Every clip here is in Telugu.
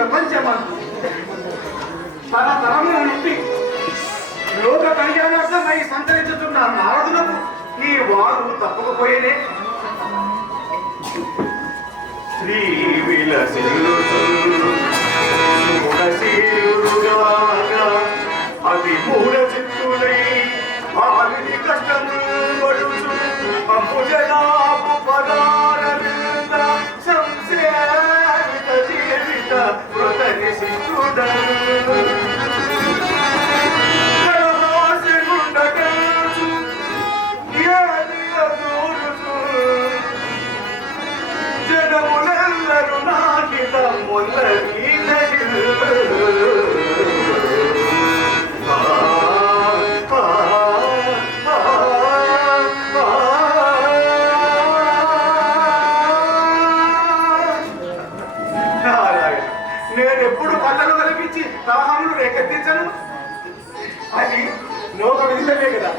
ప్రపంచమందు తన తరముల నుండి లోక కళ్యాణార్థమై సంచరించుతున్న నారదులకు ఈ వారు తప్పకపోయేనే. శ్రీ అది మూల చిత్తులై ఆవిని కష్టము పడుచు అంబుజనాపు పదారవింద సంసేవిత జీవిత ప్రతని శిష్యుడను జనములెల్లరు నాకిత మొల్లీ నేనెప్పుడు పట్టలు కల్పించి దాహములు రేకెత్తించను. అది లోక విదితమే కదా.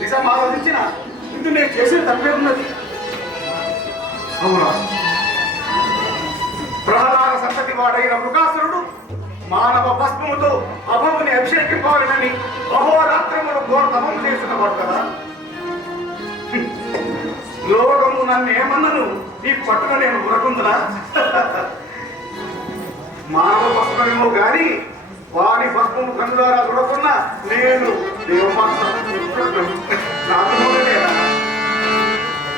నిజం ఆలోచించిన ఇందు నేను చేసిన తప్పే ఉన్నది. అవునా? ప్రహ్లాద సంతతి వాడైన మృగాసురుడు మానవ భస్మముతో అభముని అభిషేకింపాలని అహోరాత్రములు ఘోర తపము చేసినవాడు కదా. లోకము నన్ను ఏమన్నను ఈ పట్టున నేను ఉరకుందునా? మానవ భస్మమేమో గాని వాడి భస్మము కన్నులారా చూడకుండా నేను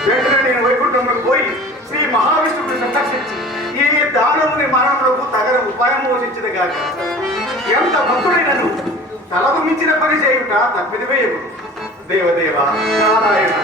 వెంటనే నేను వైకుంఠంలోకి పోయి శ్రీ మహావిష్ణువుని సందర్శించి ఈ దానవుని మరణములకు తగిన ఉపాయం మోచించిన గాక. ఎంత భక్తుడైనను తలకు మించిన పని చేయుట తప్పిదివేయకు. దేవదేవ నారాయణ.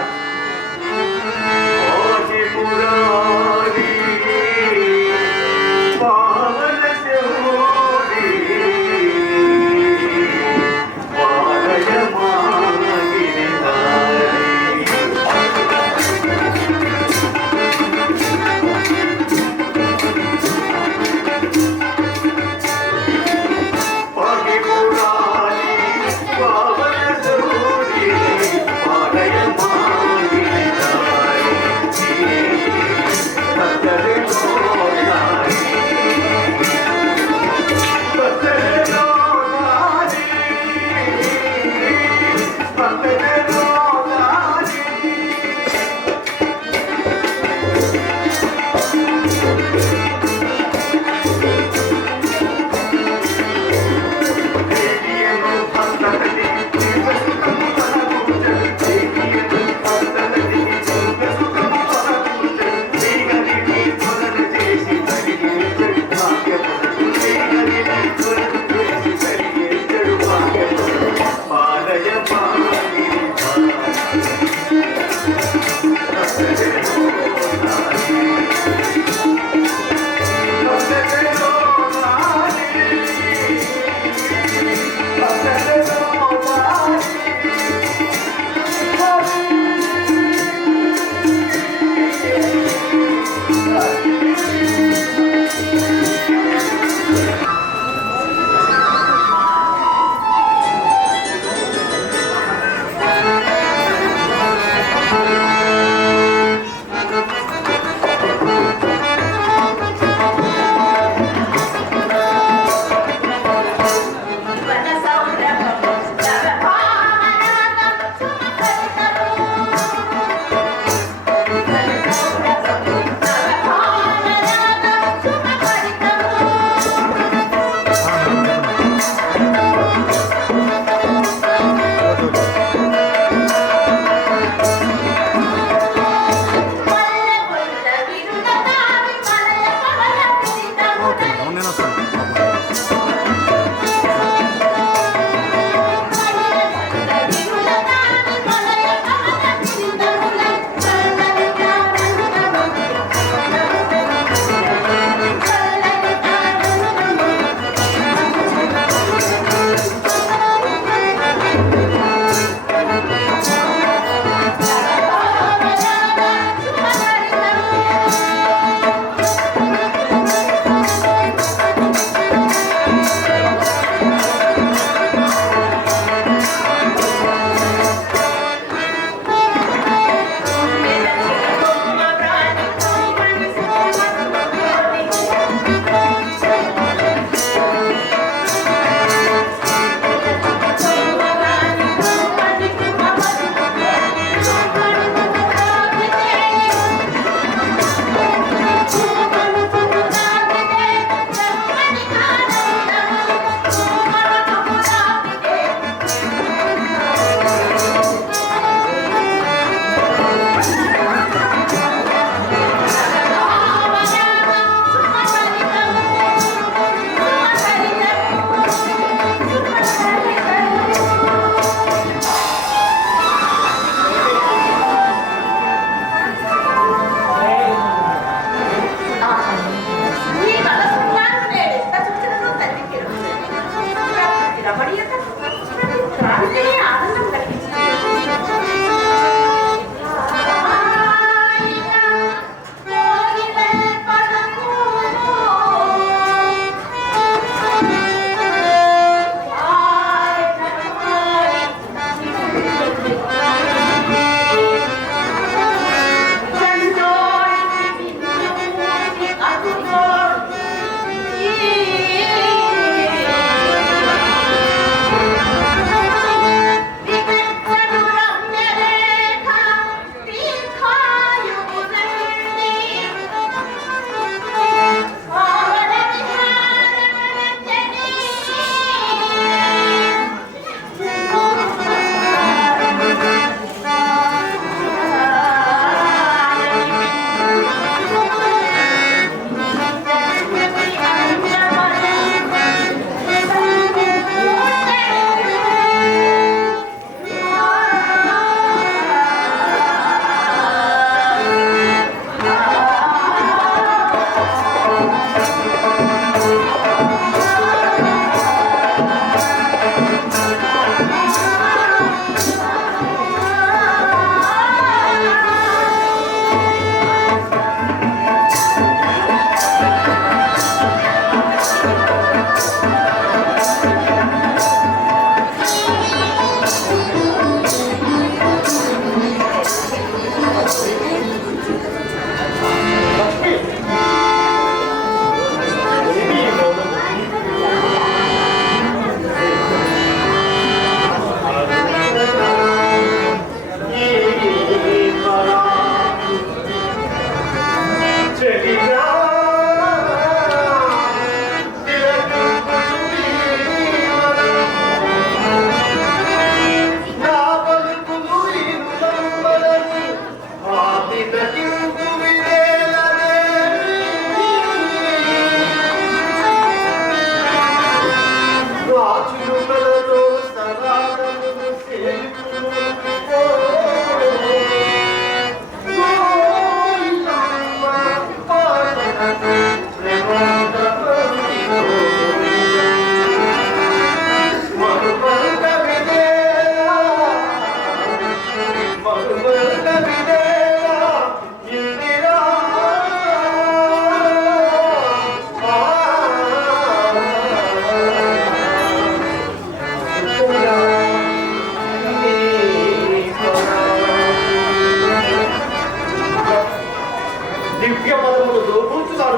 పాలయ పాలయ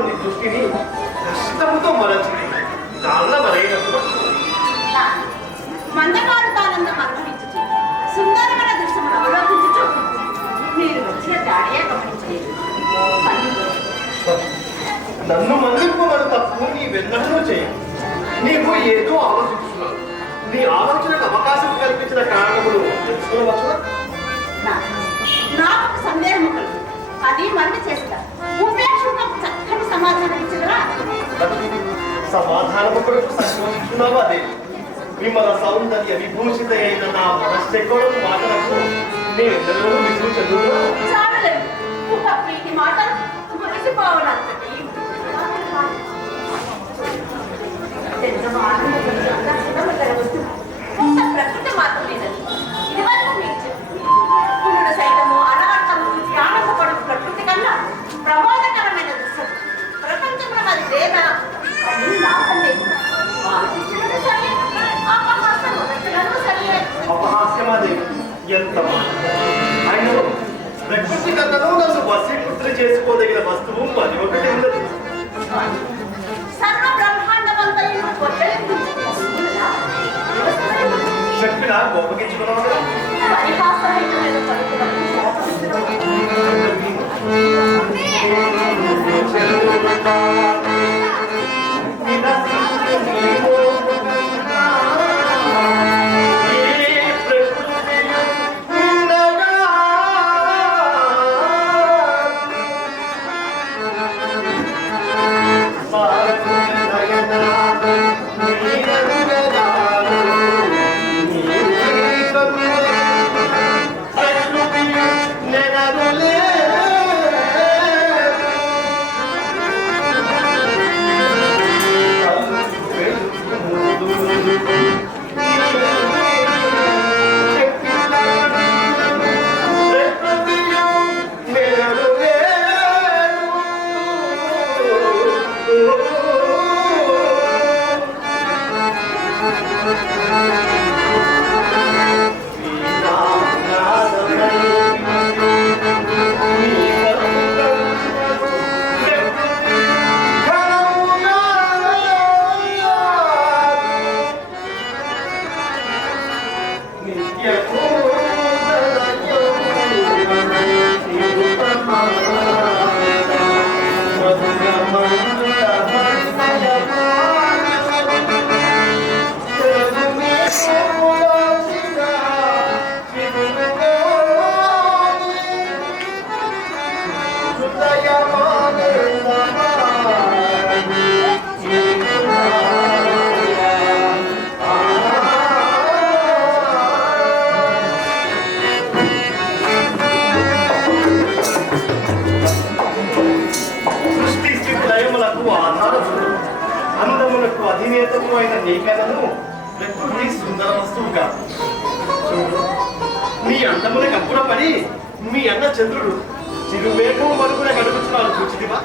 నీ దృష్టిని కష్టంతో మరచింది. కారణమరైనప్పుడు మందకారుతానంద అనుభవించు సుందరమైన దృశ్యమును అవలోకించుచు మీరు వచ్చిన దాడియే గమనించలేదు. నన్ను మన్నింపబడు తప్పు నీ వెన్నడూ చేయు. నీకు ఏదో ఆలోచిస్తున్నావు. నీ ఆలోచనకు అవకాశం కల్పించిన కారణములు తెలుసుకోవచ్చునా? నాకు సందేహం కలుగు. అది మరణ చేస్తా ఉపేక్షకు చక్కని సమాధానం ఇచ్చదురా. సమాధానము కొరకు సంకోచిస్తున్నావా దేవి? విమల సౌందర్య విభూషిత అయిన నా మనశ్శెక్కడం మాటలకు నేనెందరూ విసుగు చెందుతున్నా. చాలలేదు ఒక ప్రీతి మాటలు మురిసిపోవడంతటి ప్రకృతి మాత్రమేనది. ఇదివరకు మీకు చెప్పింది పురుడు సైతము అనవర్థము చూసి ఆనందపడు ప్రకృతి కన్నా ప్రమాదకరమైన దృశ్యం ప్రపంచంలో అది లేదా అని నా సందేహం. అపహాస్యమాదేవి ఎంత ఆయన ప్రకృతి కథను నన్ను వశీకృతులు చేసుకోదగిన వస్తువు అది ఒకటి ఉన్నది. సర్వ బ్రహ్మాండమంతయు చెప్పిన గొప్పగించుకున్నావు కదా. అధినేతము అయిన నీకలను ప్రకృతి సుందర వస్తువు కాదు. నీ అందములకు అప్పుడపడి మీ అన్న చంద్రుడు చిరుమేఘము మరుగున గడుపుతున్నాడు. చూచిదివా?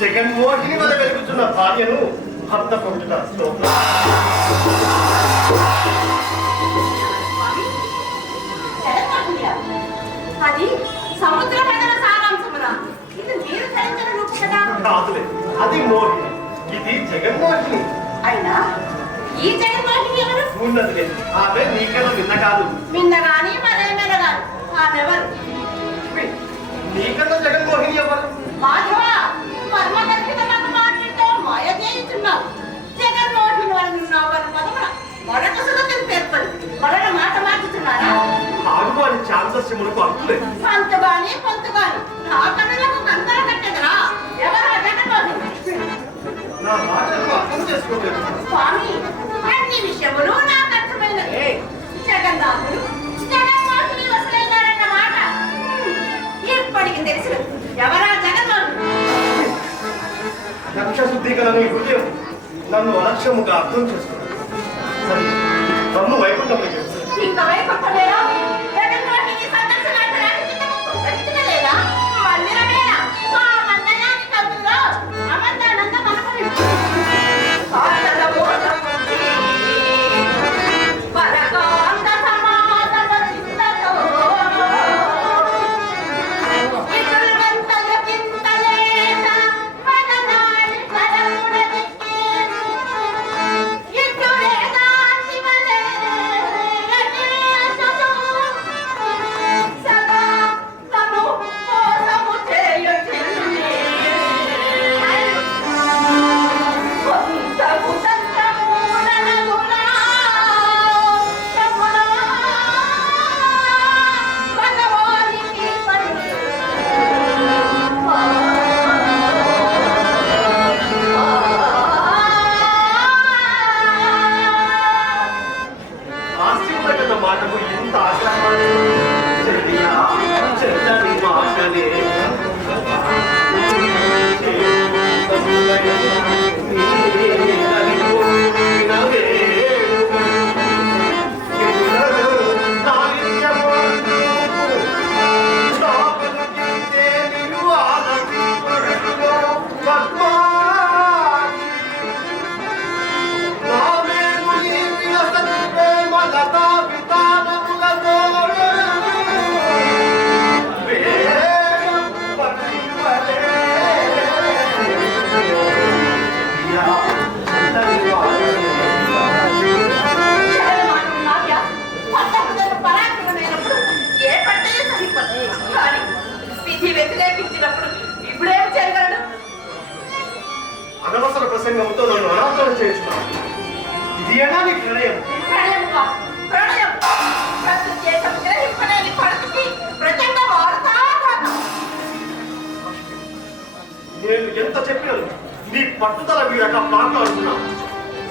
జగన్మోహిని వల్ల వెలుగుతున్న భార్యను భర్త పొందుట అది సముద్ర ప్రజల సారాంశమురా. ఇది మీరు ధరించిన రూపు కదా. కాదులే, అది మోహిని, ఇది జగన్మోహిని. అయినా ఈ జగన్మోహిని ఎవరు? ఉన్నదిలే, ఆమె నీకన్నా విన్న కాదు. విన్న గాని మరేమైనా గాని ఆమె ఎవరు? నీకన్నా జగన్మోహిని ఎవరు? మాధవ మర్మగర్భితమైన మాటలతో మాయ చేయించున్నావు. జగన్మోహిని వాళ్ళు ఉన్నావు అని పదమున మరొక సుగతం పేర్పడి మరొక మాట మార్చుతున్నారా? ఆగు అని చాందస్యములకు అర్థలేదు. పంతుగాని పంతుగాని నా కన్నులకు కంకర కట్టెదరా. ఎవరా జగన్మోహిని? నా మాటలను అర్థం చేసుకోలేదు స్వామి. అన్ని విషయములు నాకు అర్థమైనది. జగన్నాథుడు జగన్మోహిని వసలైనారన్న మాట ఇప్పటికి తెలిసిన ఎవరా జగన్మోహిని? లక్ష్య శుద్ధి గల నీ హృదయం నన్ను అలక్ష్యముగా అర్థం చేసుకున్నాను. సరే, నన్ను వైకుంఠం ఇంకా వైకుంఠమేనా? జగన్మోహిని సందర్శనార్థరానికి లేదా మందిరమేనా? ఆ మందిరానికి కబుర్లో అమంతానందం అనుభవించు. పరకాంత సమాధవ చిత్తతో అపహాసల ప్రసంగంతో నన్ను అనాథన చేస్తున్నాను. ఇది ఏనా నీ ప్రణయం? ప్రణయం కాదు, ప్రణయం. ప్రస్తుతం గ్రహింపలేని పడుతుంది ప్రచండ వార్తా. నేను ఎంత చెప్పినను నీ పట్టుదల వీరక మాట్లాడుతున్నావు.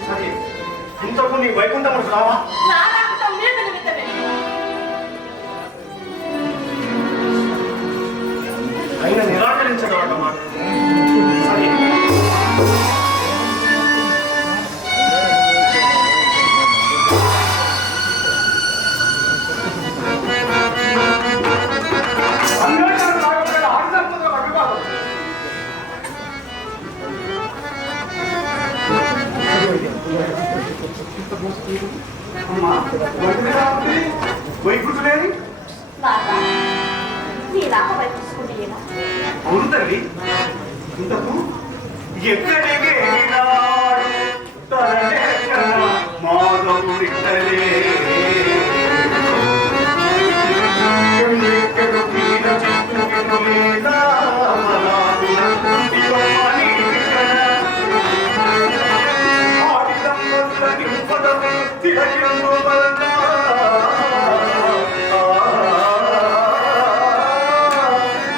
సరే, ఇంతకు నీ వైకుంఠము రావా? నా రాకటం మీకు నిమిత్తమే. అయినా నిరాకరించగలట మాట. సరే, అన్వేషణ రాకపోతే ఆనందపూర్వక అభివాదం. అమ్మా, వదిలి రాత్రి వైకుంఠులేని నాన్న, నీ రాక వైపుకుంటేనా? అవును తల్లి. ఇంతకు ఎక్కడికి వెళ్ళినాడు తనలేక మాధవుడిక్కడే. ఎన్నెక్కడు పీడ చెట్టుకు లేదా మనాదున కుంటిలోని ఇక్కడ. ఆడిదం వల్ల నింపదము తిలకిందు వలన.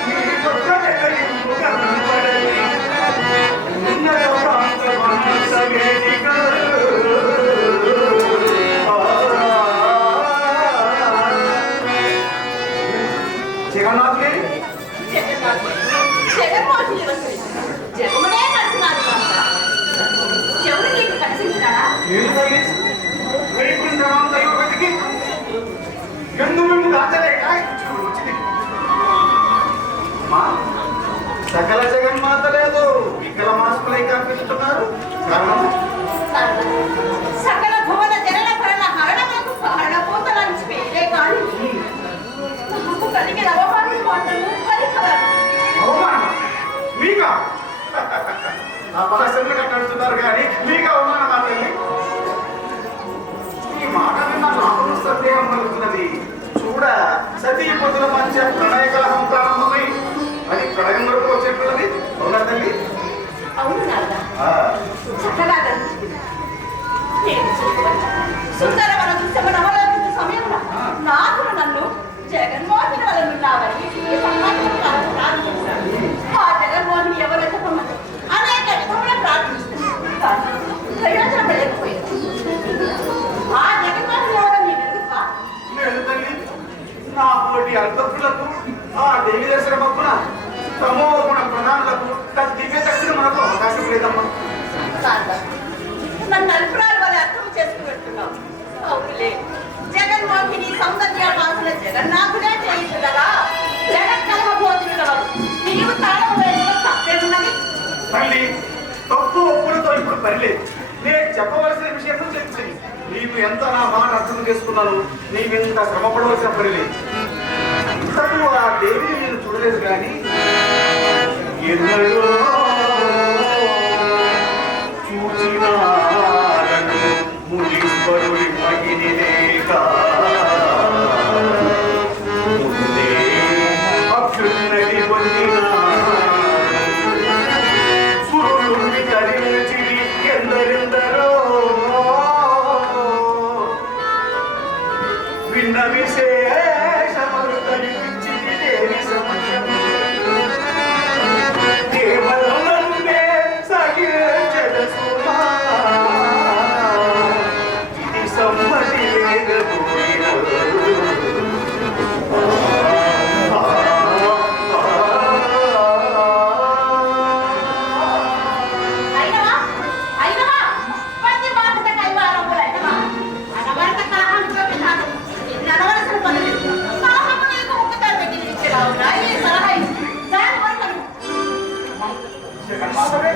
నీ పక్కనే ఇంపు కనబడని ఉన్నయ ప్రాంతమంతవేదిక. జగన్నాథుడే జగన్మోహన్ జగమునే కడుతున్నారు కాక చెవుడు నీకు కనిపించినాడా? నేను తల్లి వైకుంఠరామ దైవగతికి ఎందు మేము దాచలేక వచ్చింది. అమ్మా, సకల జగన్మాత లేదు, వికల మాసులై కనిపిస్తున్నారు. కారణం సకల భువన జనన భరణ హరణములకు హరణపోతలాంటి పేరే కాదు. నాకు కలిగిన అవమానం మాటలు పరికరాలు. అవమానం మీకా? నా పరశులు కట్టుతున్నారు కానీ మీకు అవమానం తల్లి. ఈ మాట విన్నా నాకు సందేహం కలుగుతున్నది. చూడ సతీపతుల మధ్య ప్రణయ కలహం ప్రారంభమై అది ప్రళయం వరకు వచ్చేట్టున్నది. అవునా తల్లి? అవును నాన్న, ఆ, చక్కగా కనిపిస్తుంది. నేను సుందరవన దృశ్యమును అవలోకించే సమయంలో నాకు నన్ను జగన్మోహిని వలనున్నావని ఈ సంఘటన ప్రారంభించాను. ఆ జగన్మోహిని ఎవరో చెప్పమని అనేక విధములు ప్రార్థిస్తున్నాను కానీ ప్రయోజనం లేకపోయింది. ఆ జగన్మోహిని ఎవరో నీ వెలుగుతా? లేదు తల్లి, నా పోటీ అల్పకులకు ఆ దేవి దర్శనమప్పున తమోగుణ ప్రధానులకు దివ్య దర్శనం మనకు అవకాశం లేదమ్మా. నన్ను అల్పురాలు వారి అర్థం చేసుకు పెడుతున్నావు. అవునులే, జగన్మోహిని సౌందర్యవాసుల జగన్నాథుడే చేయించగలరా? జగన్ కలహ భోజనులు నీవు తాళం వేయడం తప్పేమున్నది? తల్లి, తప్పు ఒప్పులతో ఇప్పుడు పనిలేదు. నేను చెప్పవలసిన విషయం చెప్పింది. నీవు ఎంత నా మాట అర్థం చేసుకున్నాను, నీవెంత శ్రమపడవలసిన పని లేదు. ఇంతకు ఆ దేవిని నేను చూడలేదు కానీ ఎన్నడూ చూచినారను మునీశ్వరుడి మగిని లేక. ముందే అభ్యున్నతి పొందిన సురుణ్ణి తరించి ఎందరెందరో విన్న విశేషములు కల్పించి దేవి సమక్షము కేవలమునందే సగిలచెద సుమా. ఇది సమ్మతి లేకపోయిన అయినవా అయినవా పది బాధత కైవారములు అయినవా అనవరత కలహానికి విధానం ఇది అనవలసిన పనులు. సాహము నీకు ముక్కుతాడు పెట్టి ఇచ్చేరావు ఈ సలహా దాని వరకు జగన్మాతవే,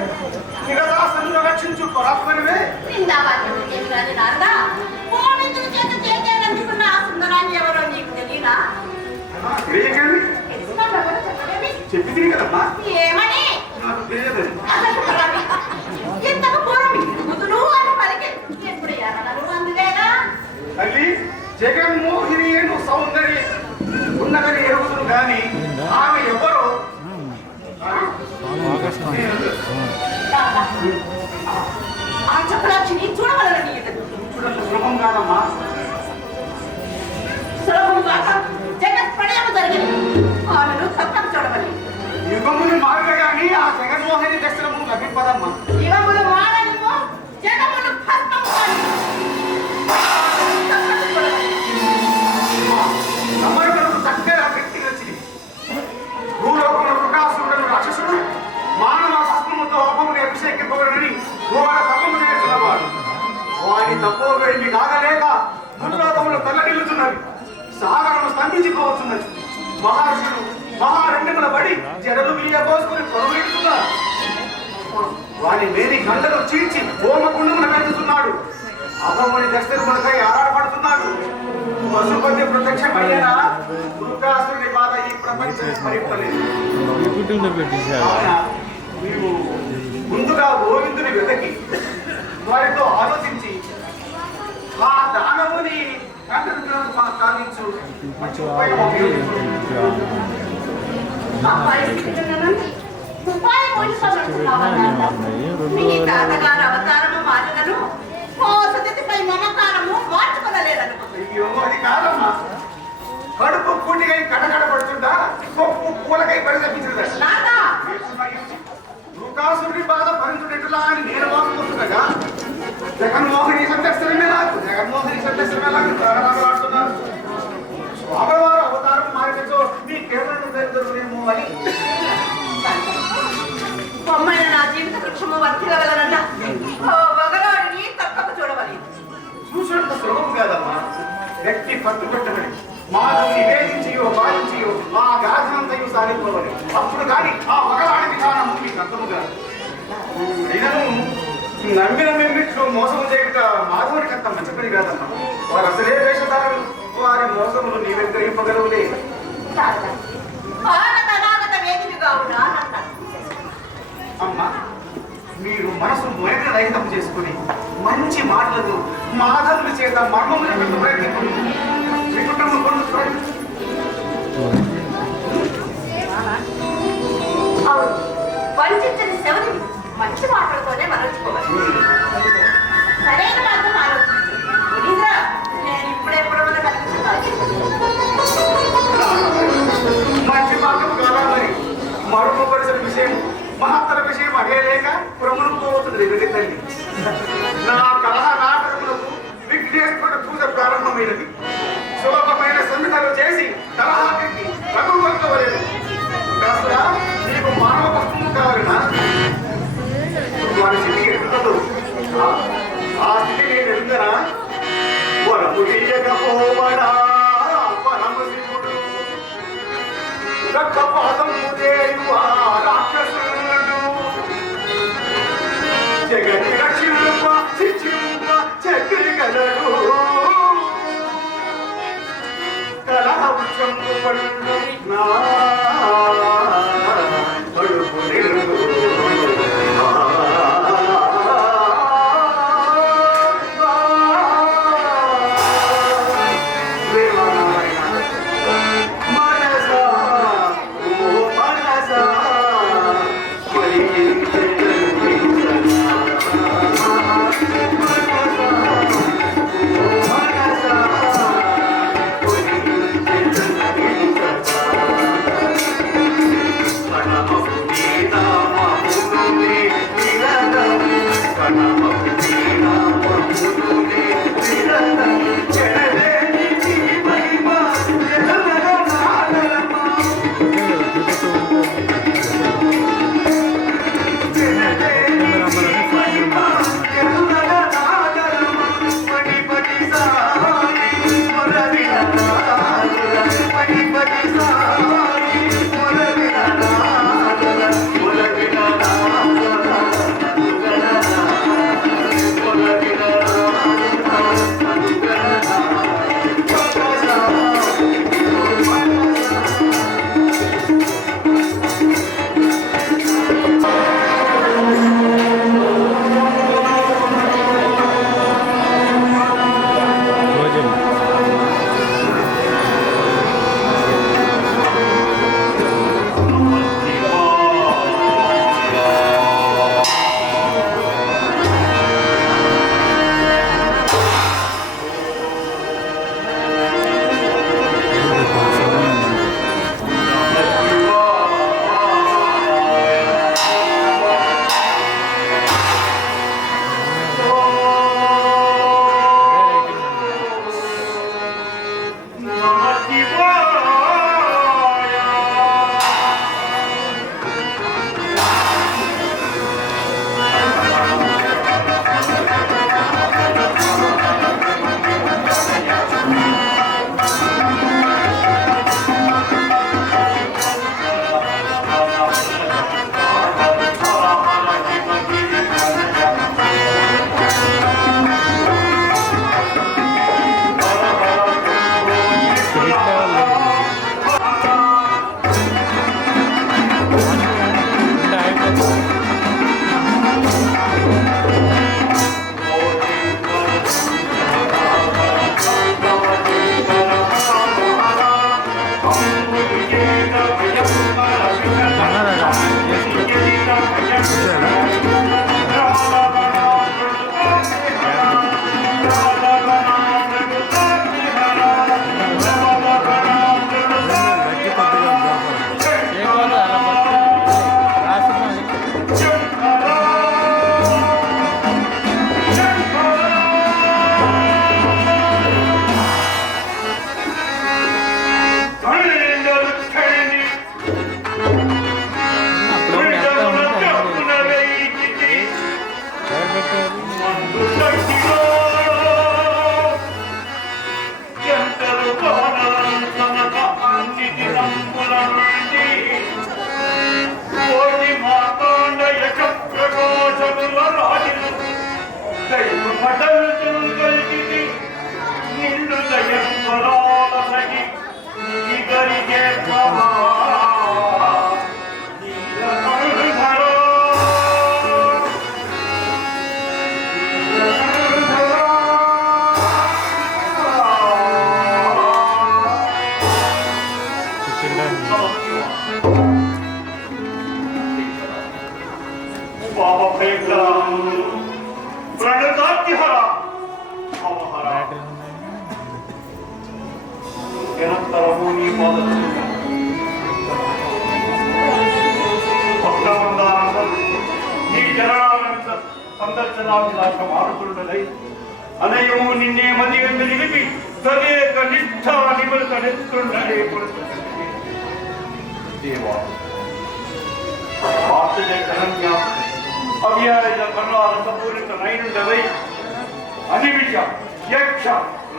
నిరదాసను రక్షించు పరాత్మనివే. నిందావాక్యం ఏమి కాదు నారదా. పూర్ణితుల చేత చేతేనందుకున్న ఆ సుందరాన్ని ఎవరో నీకు తెలియనా? తెలియకండి తెలిసినా ఎవరో చెప్పలేమి. చెప్పింది కదమ్మా, ఏమని? నాకు తెలియదు. అసలు పరామి. ఇంతకు పూర్వం ఇరుగుదులు అని పలికి ఎప్పుడు ఎరగరు అందులేనా? తల్లి, జగన్మోహిని ఏను సౌందర్య ఉన్నదని ఎరుగుతును కానీ ఆమె ఎవరో నారదా, సులభం కాదమ్మా. సులభం కాక జగత్ ప్రళయం జరిగింది. ఆమెను తప్పక చూడవాలి. యుగములు మారుగా కానీ ఆ జగన్మోహిని దర్శనము లభింపదమ్మా. యుగములు మారనిమో జగములు భస్మము కాని. తప్పక చూడవాలి. సమరులకు చక్కగా వ్యక్తి వచ్చింది. భూలోకంలో ప్రకాశుడను రాక్షసుడు మానవ శస్త్రముతో అపముని అభిషేకింపబడని ఘోర తపము చేస్తున్నవాడు. వారి తప్పో వేడిని కాగలేక ముల్లోకములు తల్లడిల్లుతున్నవి. సాగరము స్తంభించిపోవచ్చున్నది. మహర్షులు మహారణ్యముల బడి జడలు వీయబోసుకుని పొరవేడుతున్నారు. వారి మేని గంటలు చీల్చి హోమకుండమును పెంచుతున్నాడు. అపముని దర్శనములకై ఆరాటపడుతున్నాడు. పశుపతి ప్రత్యక్షమయ్యేనా దుర్గాసుని బాధ ఈ ప్రపంచం భరింపలేదు. నీవు ముందుగా గోవిందుని వెతకి వారితో ఆలోచించి ఆ దానవుని సాధించు. మంచి ఉపాయం ఆ పరిస్థితులను ఉపాయం ఊహించబడుతున్నావా? మీ తాతగారు అవతారము మారినను ఓ సతతిపై మమకారము మార్చుకొనలేదనుకో. అయ్యో అది కాదమ్మా. కడుపు కూటికై కడకడపడుతుందా కొప్పు పూలకై పరితపించదా? నాదా దుర్గాసుని బాధ భరించుటెట్లా అని నేను వాసుకుంటుండగా జగన్మోహిని సందర్శనమే నాకు ఆడుతున్నారు. స్వామివారు అవతారం మారినచో మీ కేవలం దొరుకునేమో అని. బొమ్మైన నా జీవిత వృక్షము వర్తిగలనన్నా వగలాడిని తప్పక చూడవాలి. చూసినంత సులభం కాదమ్మా. వ్యక్తి పట్టుబట్టబడి మాధవుని వేధించియో బాధించియో ఆ గాధనంతయు సాధింపవని. అప్పుడు కానీ ఆ వగలాడి విధానం మీకు అర్థముగా అయినను నమ్మిన మిమ్మిట్లో మోసము చేయుట మాధవునికి అంత మంచి పని కాదమ్మా. వారు అసలే వేషధారులు. వారి మోసములు నీవే గ్రహింపగలవులే. ఆగత వేదికగా ఉన్నానంటాను. అమ్మా మీరు మనసు మొయట రహితం చేసుకుని మంచి మాటలతో మాధవుని చేత మర్మములు ప్రయత్నించండి. మీ కుటుంబం కొను చూడండి. అవును, వంచిన శవని మంచి మాటలతోనే మరల్చుకోవాలి. సరైన మార్గం ఆలోచించి మునీంద్ర, నేను ఇప్పుడే పొడవున కనిపించాలి. మంచి మార్గము కాదా మరి? మరుపరిచిన విషయం మహత్తర విషయం అడేలేక పురమును పోతుంది వెళ్లి తల్లి. నా కలహ నాటకములకు విఘ్నేశ్వరుడు పూజ ప్రారంభమైనది. సులభమైన సంహితలు చేసి కలహా పెట్టి రఘువంకవలేదు. నీకు మానవ వస్తువు కావాలనా? వారి స్థితి ఎట్లుండదు. ఆ స్థితి నేను ఎదుగుదనా? వరము తీయకపోవడా పరము శివుడు రక్తపాదము దేవా రాక్షసుడు జగతి రక్షింప శిక్షింప చక్రిగలడు కలహ వృక్షము పడు నా అడుగు నిలుగు. మనసా అనయము నిన్నే మది ಎಂದು నిలిపి తదేక నిష్ఠ నిమల నెత్తుండలే దేవా వాస్తవ కరణ్య అవ్యాయ కర్ణాల సంపూర్ణ నైనుండవై అనివిష యక్ష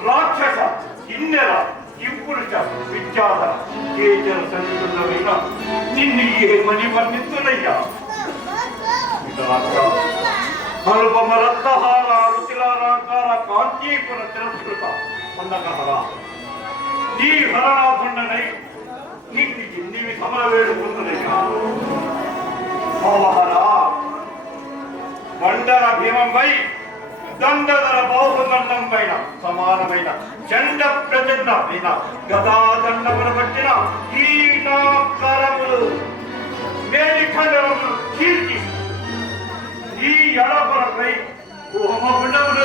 రాక్షస కిన్నెర కింపురుష విద్యాధర కేచర సంతులమైన నిన్ను ఏమని వర్ణిస్తున్నయ్యా అల్పమ రత్నహార రుచిలారాకార కాంచీపుర తిరస్కృత పొందగహర నీ హరణాభండనై నీకు ఎన్నివి సమర వేడుకుంటున్నయ్యా మోహర మండల భీమంపై దండధర బాహుదండం పైన సమానమైన చండ ప్రచండమైన గదాదండమును పట్టిన ఈ నా కరములు మేలి ఖండములు కీర్తి ఈ ఎడపరపై హోమగుండములు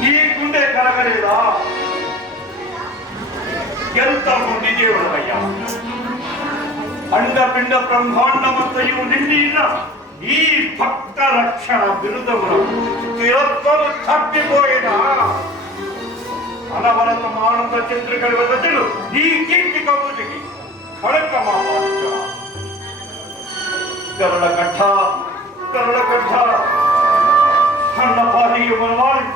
నీ గుండె కలగలేదా ఎంత మంది దేవుడయ్యా అండపిండ బ్రహ్మాండమంతయు నిండిన ఈ భక్త రక్షణ బిరుదమును తిరత్వము తప్పిపోయిన అనవరత ఆనంద చంద్రికడి వదలు ఈ కీర్తి కబుటికి కళకమా కరుణకంఠ కరుణకంఠ అన్నపానీయ మనవాళ్ళు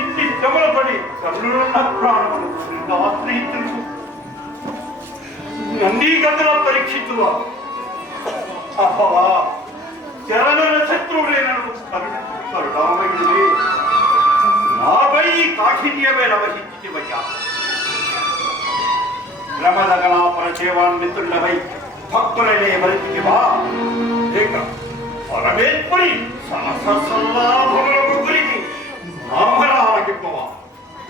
ఇన్ని శ్రమలపడి కరుణ ప్రాణములు ఆశ్రయించు నందీ గదుల పరీక్షించువా అహవా చరణన శత్రువులేనను కరుణామయుడివే నాపై కాఠిన్యమైన వహించివయ్యా రమదగలాపన చేవాన్వితులవై భక్తులనే మరిచివా లేక పరమేశ్వరి సహస్రసల్లాభములకు గురికి బ్రాహ్మణాలకివ్వవా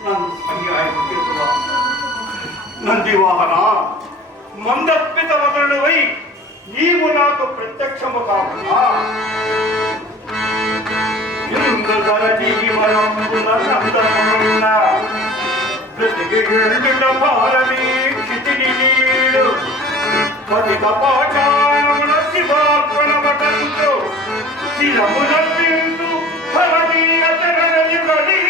నన్ను అన్యాయం చేస్తున్నా నందివాహన మందస్మిత వదనుడవై నీవు నాకు ప్రత్యక్షము కాకుండా పతిత పాఠానమున శివార్పణమటంతో శిరమున బిందు భరణీయ జగనని గడి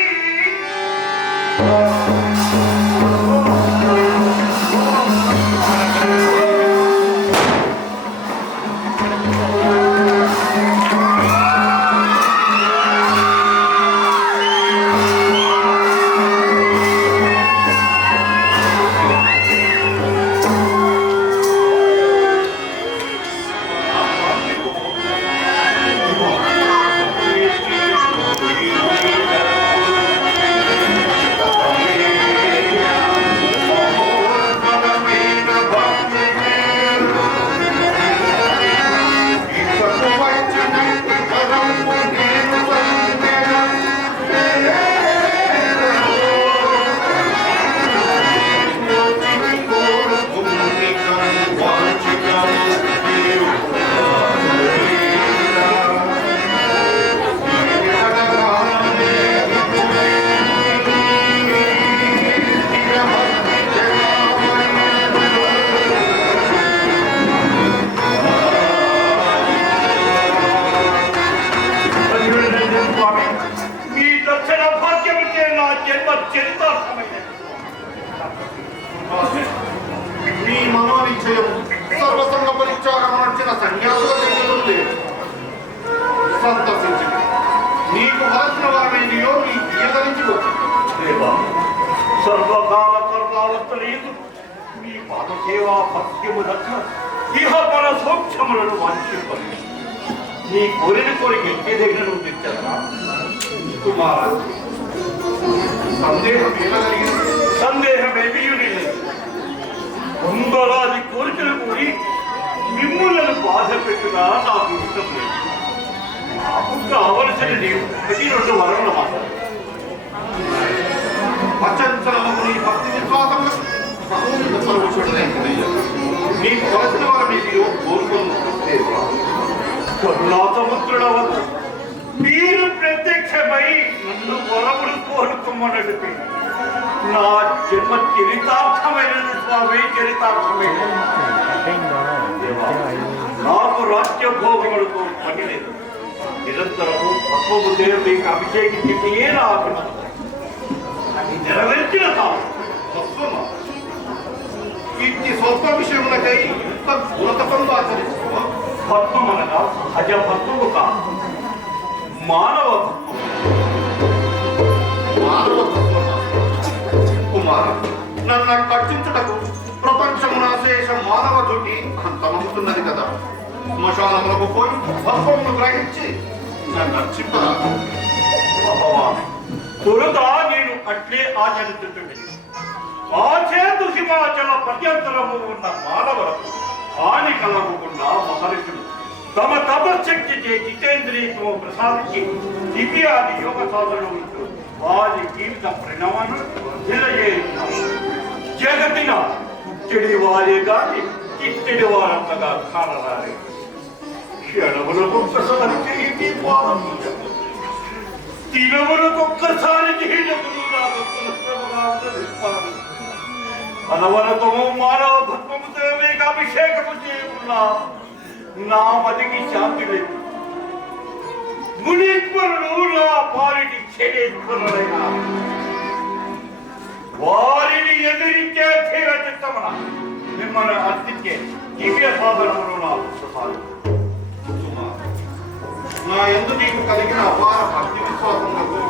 మీ మనోనిశ్చయం సర్వసంగ పరిత్యాగం నడిచిన సన్యాసుల దగ్గరుంది సంతసించింది. నీకు వలసిన వారినో నీ తీయదరించుకో సర్వకాల సర్వావస్థలేదు మీ పాదసేవా భక్త్యము దక్క ఇహ పర సౌఖ్యములను వాంఛింపని నీ కోరిన కోరిక ఎక్కేదగిన నువ్వు తెచ్చావా కుమార సందేహం ఏమగలిగింది? సందేహం ఏమీ లేదు. వందలాది కోరికలు కూడి మిమ్ములను బాధ పెట్టినా నాకు ఇష్టం లేదు. నాకు కావలసిన నీవు ప్రతి రెండు వరముల మాత్రం. అచంచలము నీ భక్తి విశ్వాసములు సహోదరుల సర్వోషుడైన నీకు కొలసిన వారు నీకు కోరుకోను కరుణాసముద్రుడవద్దు మీరు ప్రత్యక్షమై నన్ను వరములు కోరుకోమన్నట్టు నా జన్మ చరితార్థమైనది స్వామి, చరితార్థమైనది. నాకు రాజ్యభోగములతో పని లేదు. నిరంతరము తత్వము దేవుడికి అభిషేకించి నా అభిమతం అది నెరవేర్చిన తాను తత్వమా? ఇట్టి స్వల్ప విషయములకై ఇంత గుణతపంలో ఆచరించుకో. భక్తం అనగా సహజ భక్తులు కాదు, మానవ భక్తులు. మానవ తత్వమా? కుమార నన్ను కట్టించుటకు ప్రపంచమున శేష మానవ జుటి అంతమవుతున్నది కదా. శ్మశానములకు పోయి భస్మమును గ్రహించి నన్ను అర్చింపరా? భగవాన్ తురగా నేను అట్లే ఆచరించుతుంది. ఆచేతు హిమాచల పర్యంతరము ఉన్న మానవులకు హాని కలగకుండా మహర్షులు తమ తపశక్తి చే జితేంద్రియత్వం ప్రసాదించి దివ్యాది యోగ సాధనలు వారి జీవిత పరిణామాన్ని తెలియజేస్తున్నారు. జగతిన చెడి వారే గాని చిత్తడి వారంతగా కానరారే. క్షణములకు ఒక్కసారి చేయి పాదం దినములకు ఒక్కసారి చేయటప్పుడు నాకు శ్రమగా ఉన్నది. అనవరతము మానవ భక్తముతో మీకు అభిషేకము చేయకుండా నా మదికి శాంతి లేదు. మునీశ్వరుడు నా పాలిటి క్షేత్రులైన వారిని ఎదిరించే ధీర చిత్తమున మిమ్మల్ని అర్థించే దివ్య సాధనములు నాకు ప్రసాదం. నా యందు నీకు కలిగిన అపార భక్తి విశ్వాసములకు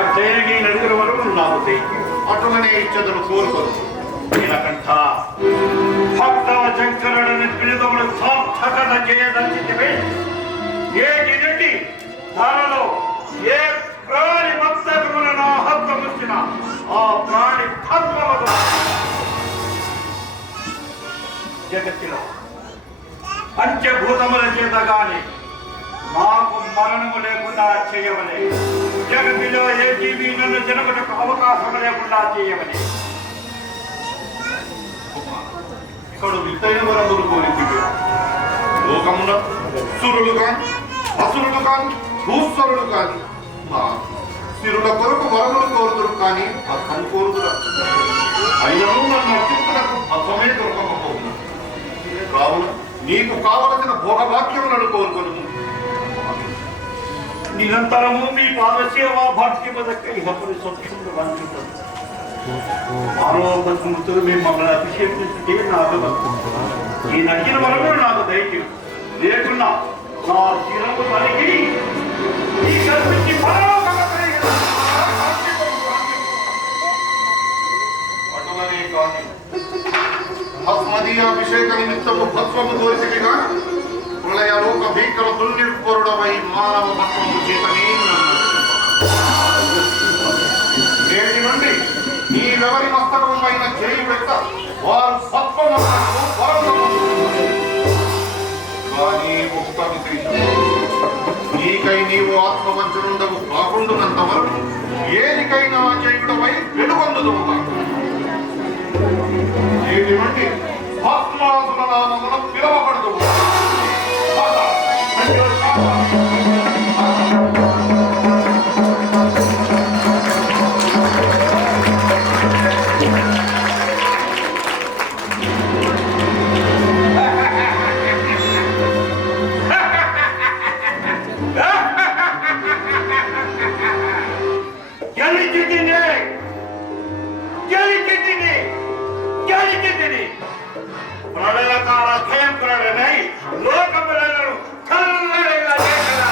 అట్లయిన నేను అడిగిన వరకు నాకు తెలియదు. అటులనే ఇచ్చదను కోరుకోరు. నీలకంఠ భక్తవ శంకరుడని పిలుదములు సార్థకత చేయదలిచితివే. ఏటి నుండి ధరలో ఏ ప్రాణి మత్సరమున నా హస్తం వచ్చిన ఆ ప్రాణి భస్మమగు జగత్తులో పంచభూతముల చేత గాని నాకు మరణము లేకుండా చేయవలే. జగతిలో ఏ జీవి నన్ను జనకుటకు అవకాశం లేకుండా చేయవలే. ఇక్కడ విత్తైన వరములు కోరింది. లోకమున సురులు కాని అసురులు కాని భూస్వరులు కాని మా సిరుల కొరకు వరములు కోరుతురు కానీ అర్థం కోరుతురా. అయినను నన్ను అత్యుత్తలకు అర్థమే దొరకకపోతుంది. రావున నీకు కావలసిన భోగభాగ్యములను కోరుకొను. నిరంతరము మీ పాదసేవా భక్తి వదకై హపరి సంక్షుడు వంచుతుంది. ఆరోపముతో మిమ్మల్ని అభిషేకించుటే నాకు ఈ నచ్చిన వరకు నాకు ధైర్యం లేకున్నా నా చిరము పలికి ఈ కల్పించి అటులనే కాని భస్మదీయాభిషేక నిమిత్తము భస్వము కోరితివి కాని ప్రళయలోక భీకర దుర్నిర్భరుడవై మానవ భస్వము చేతనే నేటి నుండి నీవెవరి మస్తకం పైన చేయి పెట్ట వారు సత్వమస్తకు కానీ ఒక్క విశేషం, నీకై నీవు ఆత్మవంచనుండవు కాకుండునంత వరకు ఏదికైనా చేయుడవై వెలుగొందుదువు. నేటి నుండి భస్మాసుర నామమున పిలవబడదు. ప్రళయకాల భయంకరుడనై లోకములను కల్లడిగా చేసిన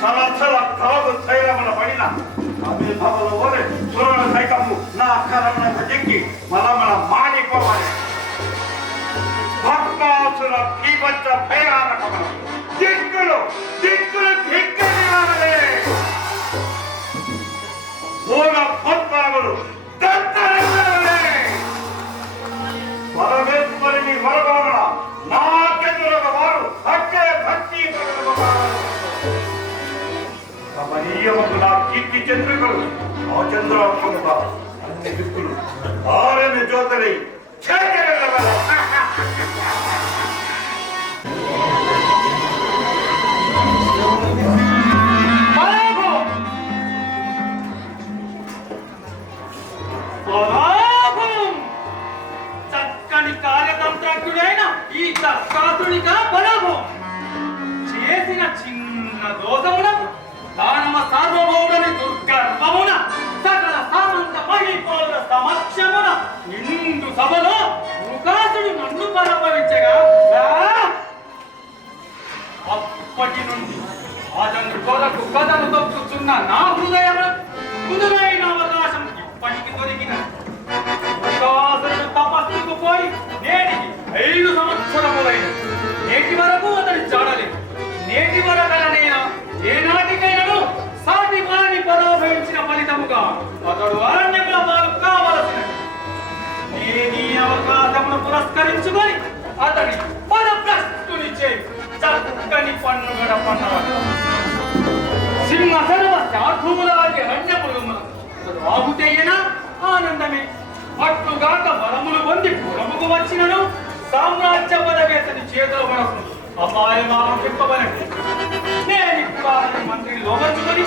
సంవత్సర కలదు శైలమున పడిన అభిభవల వలె సురుల సైకము నా కరమున చెక్కి మనమున మాడిపోవాలి. భక్తాసుర భీమ ప్రపంచ భయానకములు దిక్కులు దిక్కులు దిక్కనివారలే మూల పద్మములు దత్తరిల్లలే పరమేశ్వరుని వరదాన నాకెదురగ వారు అట్లే భక్తి కమనీయముకు నా కీర్తి చంద్రికలు ఆ చంద్రాక్షముగా అన్ని దిక్కులు ఆరని జ్యోతులై చేకరెళ్ళవల చక్కని కార్యతంత్రజ్ఞుడైన ఈ దత్తాత్రునిగా బలభం చేసిన చిన్న దోషములకు దానమ సార్వభౌముని దుర్గర్భమున సకల సామంత మహిళల సమక్షమున నిండు సభలో వృకాసుడు నన్ను పరమరించగా అప్పటి నుండి అతని కొరకు కథను తొక్కుతున్న నా హృదయంలో కుదురైన అవకాశం ఇప్పటికి దొరికిన తపస్సుకు పోయి నేటికి 5 సంవత్సరములైన నేటి వరకు అతని జాడలేదు. నేటి వరకలనైనా ఏనాటికైనా సాటి వారిని పరాభవించిన ఫలితముగా అతడు అరణ్యముల పాలు కావలసినది. నేను ఈ అవకాశమును పురస్కరించుకొని అతని పదభ్రష్టుని చేయి చక్కని పన్నుగడ పన్నవాడు సింహసర్వ శార్థుములాగే అరణ్యములు రాబుతయ్యన ఆనందమే. అట్లుగాక వరములు పొంది పురముకు వచ్చినను సామ్రాజ్య పదవి అతని చేతులు పడకు అపాయమాపింపబలండి. నేను ఇప్పుడు అతని మంత్రిని లోపరుచుకొని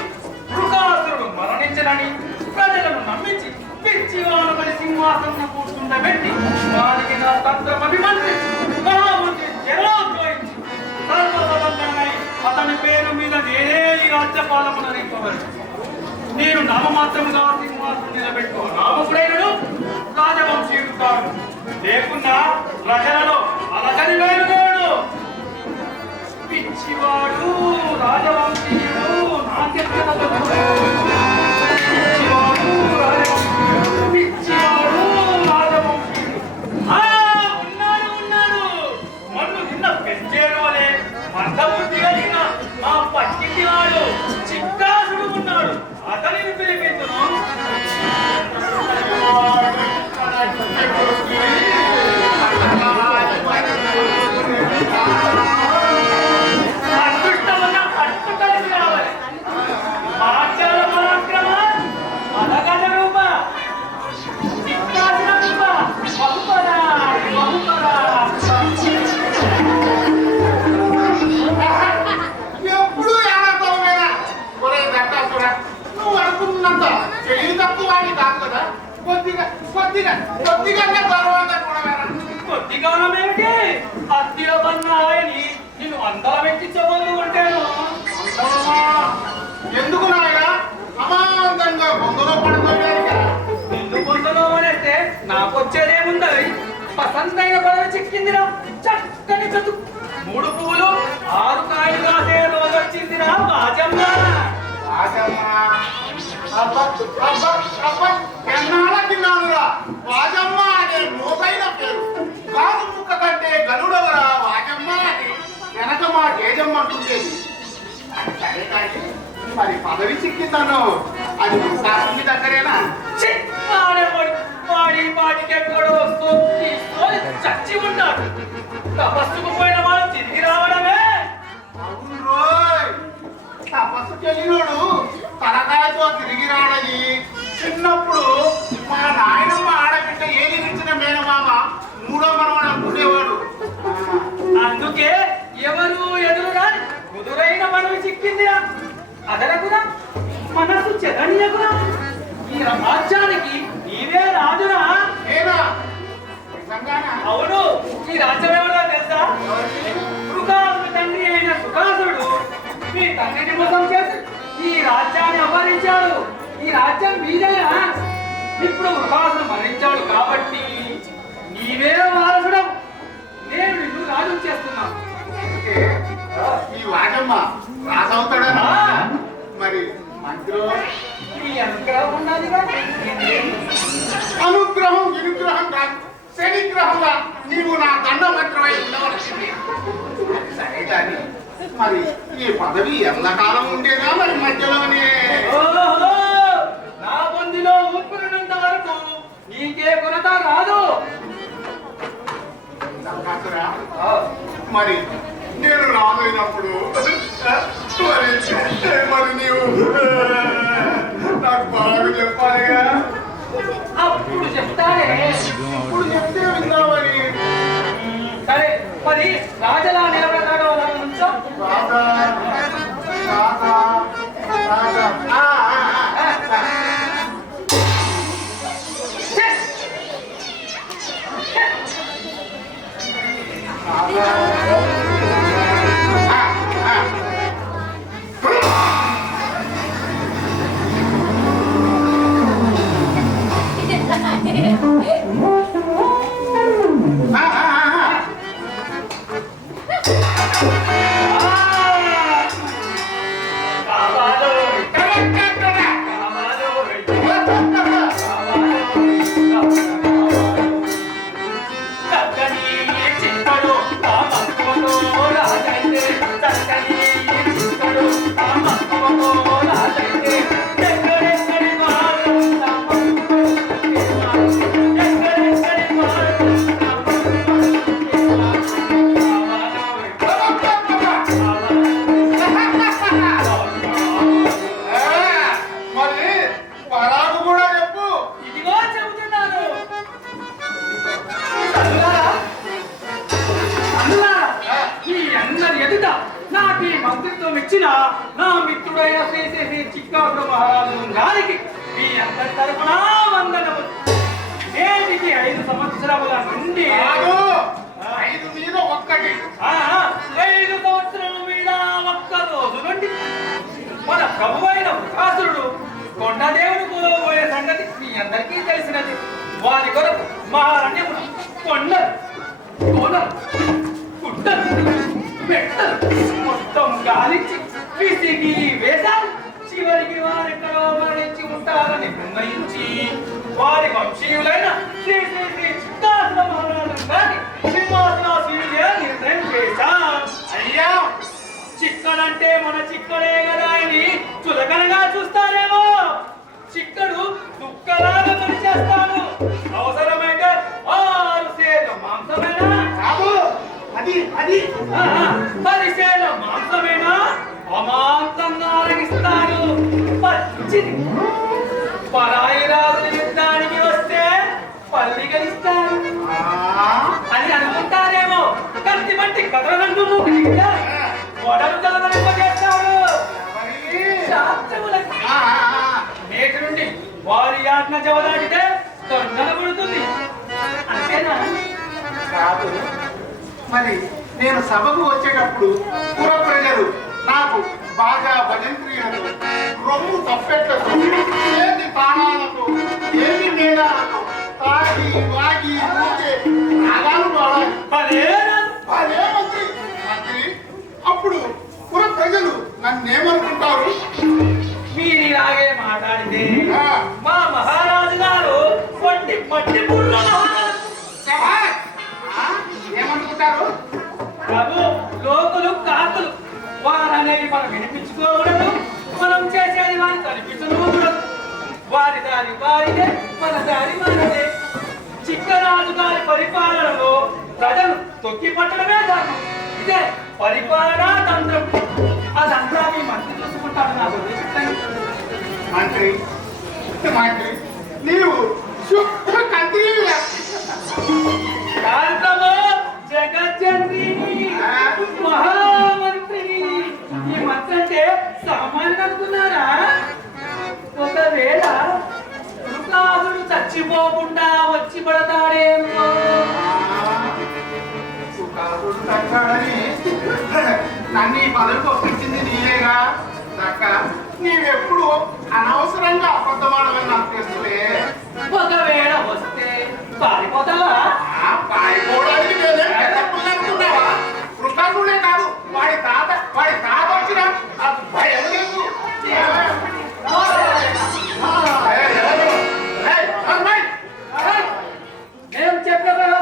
వృకాసురుడు మరణించనని ప్రజలను నమ్మించి పిచ్చివానుకొని సింహాసనం కూర్చుండబెట్టి వారికి నా తంత్రం అభిమంత్రించి మహామంత్రి జలాద్రోహించి సర్వస్వతంత్రమై అతని పేరు మీద నేనే ఈ రాజ్యపాలమును నింపబడి నేను నామమాత్రముగా సింహాసనం నిలబెట్టుకో నామకుడైనను రాజవంశీయుడు కాడు. లేకున్నా ప్రజలలో అలకని వేలుగోడు పిచ్చివాడు రాజవంశీయుడు నాకెక్కడ పిచ్చివాడు రాజవంశీయుడు ఉన్నాడు మన్ను నిన్న పెంచేరు వలే మందబుద్ధి కలిగిన మా పక్కింటి వాడు చిక్కాసుడు ఉన్నాడు. అతనిని పిలిపించును. అదృష్టమన్న పట్టు కలిసి రావాలి. మార్చాల పరాక్రమ అలగజ రూప చిక్కాసిన రూప బహుపరా బహుపరా ఎప్పుడు ఏడాదోవేనా ఒరే దత్తాసురా నువ్వు అనుకున్నంత తెలివి తక్కువ వాడి కాదు కదా. కొద్దిగా గౌరవంగా చూడవేరా. కొద్దిగానమేమిటి అత్తిలో పన్నాయని నిన్ను అందరం ఎక్కించవద్దు అంటేను. ఎందుకు నాయన అమాంతంగా బొందలో పడుకోలేక నిన్ను కొంతలో అంటే నాకు వచ్చేదేముంది. పసందైన పదవి చిక్కిందిరా చక్కని చదు 3 పువ్వులు 6 కాయలు కాసే రోజు వచ్చిందిరా బాజమ్మ. ఎన్నాళ్ళకిన్నానురా వాజమ్మ అనే మోసైన పేరు. కాదు ముక్క కంటే గనుడవరా వాజమ్మ అని వెనక మా గేజమ్మ అంటుండేది. అది సరే కానీ మరి పదవి చిక్కిందను అది శాస్త్రి దగ్గరేనా? వాడి వాడికి ఎక్కడో తీసుకొని చచ్చి ఉంటాడు. తపస్సుకు పోయిన వాళ్ళు తిరిగి రావడమే. అవును రోయ్ తపస్సుకెళ్ళినోడు తలకాయతో తిరిగి రాడని చిన్నప్పుడు మా నాయనమ్మ ఆడబిడ్డ ఏలినిచ్చిన మేనమామ 3వ మనవడు అనుకునేవాడు. అందుకే ఎవరు ఎదురు రాని కుదురైన పదవి చిక్కిందిరా. అదనకురా మనసు చెదనీయకురా. ఈ రాజ్యానికి నీవే రాజురా. నేనా? నిజంగానా? అవును. ఈ రాజ్యం ఎవరో తెలుసా? వృకాసుడు తండ్రి అయిన సుకాసుడు మీ తండ్రిని మోసం చేసి ఈ రాజ్యాన్ని అపహరించాడు. ఈ రాజ్యం మీదేనా? ఇప్పుడు వృకాసుడు మరణించాడు కాబట్టి నీవే వారసుడు. నేను నిన్ను రాజు చేస్తున్నాను. అంటే ఈ వాజమ్మ రాసవుతాడనా? మరి మంత్రిలో ఈ అనుగ్రహం ఉన్నది. అనుగ్రహం కాదు శనిగ్రహంగా నీవు నా దండమంత్రమై ఉండవలసింది. సరే కానీ మరి ఈ పదవి ఎల్లకాలం ఉండేదా మరి మధ్యలోనే? ఓహో! నా బందిలో ఊపిరినంత వరకు నీకే కొరత రాదు. సంకాసురా, మరి నేను రాలేనప్పుడు మరి నీవు నాకు బాగా చెప్పాలిగా. అప్పుడు చెప్తానే. ఇప్పుడు చెప్తే విందామని. సరే మరి రాజలా నిలబడతాడో అలా నుంచో. రాధా రాధా రాధా మరి పరాగు కూడా చెప్పు. ఇదిగో చెబుతున్నాను. అన్నా, ఈ అందరి ఎదుట నాకు ఈ మంత్రిత్వం ఇచ్చిన నా మిత్రుడైన శ్రీ శ్రీ శ్రీ చిక్కాసు మహారాజు గారికి మీ అందరి తరపున వందనము. నేటికి 5 సంవత్సరముల నుండి కాదు, 5 మీద 1. 5 సంవత్సరాల మీద ఒక్క రోజు నుండి మన ప్రభువైన వృకాసురుడు కొండదేవుడు పోయే సంగతి మీ అందరికీ తెలిసినది. వారి కొరకు మహారణ్యమున కొండలు, కోనలు, గుట్టలు, మెట్టలు మొత్తం గాలించి పిసికి వేశారు. చివరికి వారెక్కడో మరణించి ఉంటారని నిర్ణయించి వారి వంశీయులైన శ్రీ శ్రీ శ్రీ చిక్కాసుల మహారాజు గారి సింహాసనాసీనుడిగా నిర్ణయం చేశాం. అయ్యా, చిక్కడంటే మన చిక్కడే కదా అని చులకనగా చూస్తారేమో. చిక్కడు దుక్కలాగా పనిచేస్తాడు. అవసరమైతే 6 సేల మాంసమేనా? కాదు, అది 10 సేల మాంసమేనా అమాంతంగా అరగిస్తాడు. పచ్చిది పరాయి రాజుల యుద్ధానికి వస్తే పల్లిగలిస్తాడు అని అనుకుంటారేమో. కత్తి బట్టి కథనందు మూగిగా వడలు కలవనింపజేస్తాడు. శాస్త్రములకు నేటి నుండి వారి ఆజ్ఞ జవదాటితే దొంగల పడుతుంది. అంతేనా? కాదు. మరి నేను సభకు వచ్చేటప్పుడు పుర ప్రజలు నాకు బాగా భజంత్రీలకు, రొమ్ము తప్పెట్లకు, చేతి తాళాలకు, ఏమి మేళాలకు, తాగి వాగి ఊగే రాగాలు పాడాలి. అదే మంత్రి. అప్పుడు పుర ప్రజలు నన్నేమనుకుంటారు? మీరిలాగే మాట్లాడితే మా మహారాజు గారు వంటి మట్టి పుల్ల ఏమనుకుంటారు? ప్రభు, లోకులు కాకులు వారనేవి మనం వినిపించుకోకూడదు. మనం చేసేది వారికి కనిపించకూడదు. వారి దారి వారిదే, మన దారి మనదే. చిక్కరాజు గారి పరిపాలనలో ప్రజలు తొక్కి పట్టడమే ధర్మం. ఇదే పరిపాలనా తంత్రం. అదంతా మీ మంత్రి చూసుకుంటాడు. నాకు మంత్రి మంత్రి నీవు శుద్ధ కంత్రీయుల. కార్యక్రమో జగజ్జనని మహామంత్రిని. ఈ మంత్రి అంటే సామాన్యుడు అనుకున్నారా? ఒకవేళ వృకాసుడు చచ్చిపోకుండా వచ్చి పడతాడేమో. నన్ను ఈ పదవికి ఒప్పించింది నీవేగా. దక్క, నీవెప్పుడు అనవసరంగా అబద్ధమాడమని నాకు తెలుసులే. ఒకవేళ వస్తే పారిపోతావా? పారిపోవడానికి నేనేం పెద్ద పుల్ల అనుకున్నావా? వృకాసుడే కాదు, వాడి తాత వచ్చిన భయం లేదు. మేము చెప్పగల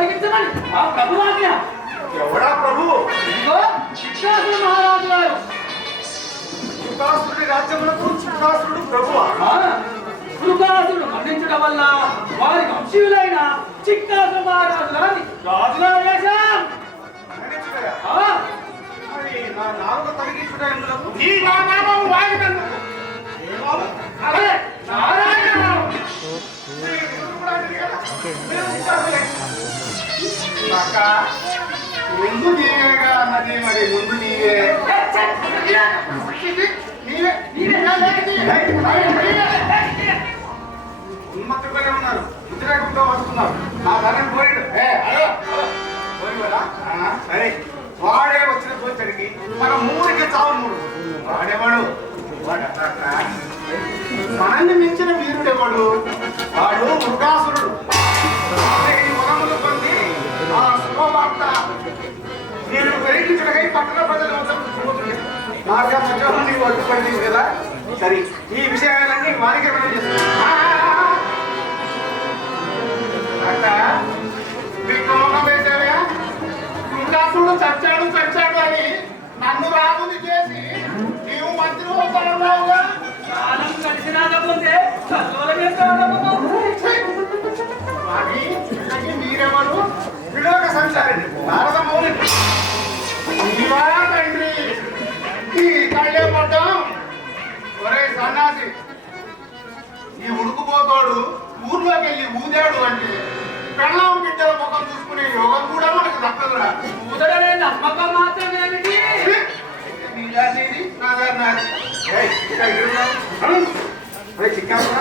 కలిగించమని ఆ ప్రభు ఆజ్ఞ. ఎవడా ప్రభు? ఇదిగో చిత్రాసుర మహారాజు గారు. చిత్రాసురుడి రాజ్యములకు చిత్రాసురుడు ప్రభువా? శృగాసురుడు మరణించడం వల్ల వారి వంశీయులైన చిత్రాసుర మహారాజు గారిని రాజుగా వేశాం. మరణించుటయా? ఆ, మరి నా నాలుగు తొలగించుట ఎందులకు? ఈ నా నామం వాగినందుకు అదే నారాయణరావు. శ్రీ విష్ణువు కూడా అడిగి కదా? మీరు చిత్రాసురులే. అక్క, ముందు నీవేగా అన్నది, మరి ముందు నీవే. ఉన్మత్తుగానే ఉన్నారు, ఉద్రేకంతో వస్తున్నారు. నా ధనం పోయాడు. పోయివరా? సరే, వాడే వచ్చిన చూచడికి మన మూడికి చావు మూడు. వాడేవాడు మనల్ని మించిన వీరుడెవాడు? వాడు మృగాసురుడు. వనములు పొంది ఆ శుభవార్త నేను వెలిగించడకై పట్టణ ప్రజలు పోతుంది. మార్గ మధ్యలో నీవు అడ్డుపడింది కదా. సరే, ఈ విషయాలన్నీ వారికే వినజేస్తున్నా. అక్క, మీకు మోహం వేసావా? మృగాసుడు చచ్చాడు అని నన్ను రాముని చేసి నీవు మంత్రి అవుతావుగా. కాలం కలిసి రాకపోతే కల్లోలమే ప్రారంభమవుతుంది. స్వామి, ఇంతకీ మీరెవరు? విలోక సంచారండి, నారద మౌని. నీవా తండ్రి? ఈ కళ్ళే పడ్డం. ఒరే సన్నాసి, ఈ ఉడుకుపోతాడు ఊర్లోకి వెళ్ళి ఊదాడు అంటే పెళ్ళాం బిడ్డల ముఖం చూసుకునే యోగం కూడా మనకు దక్కదురా. ఊదడనే నమ్మకం మాత్రమేమిటి? నీదాచేది నాది. ఏయ్, ఇక్కడ ఇరున్నావు. అరే చిక్కావురా?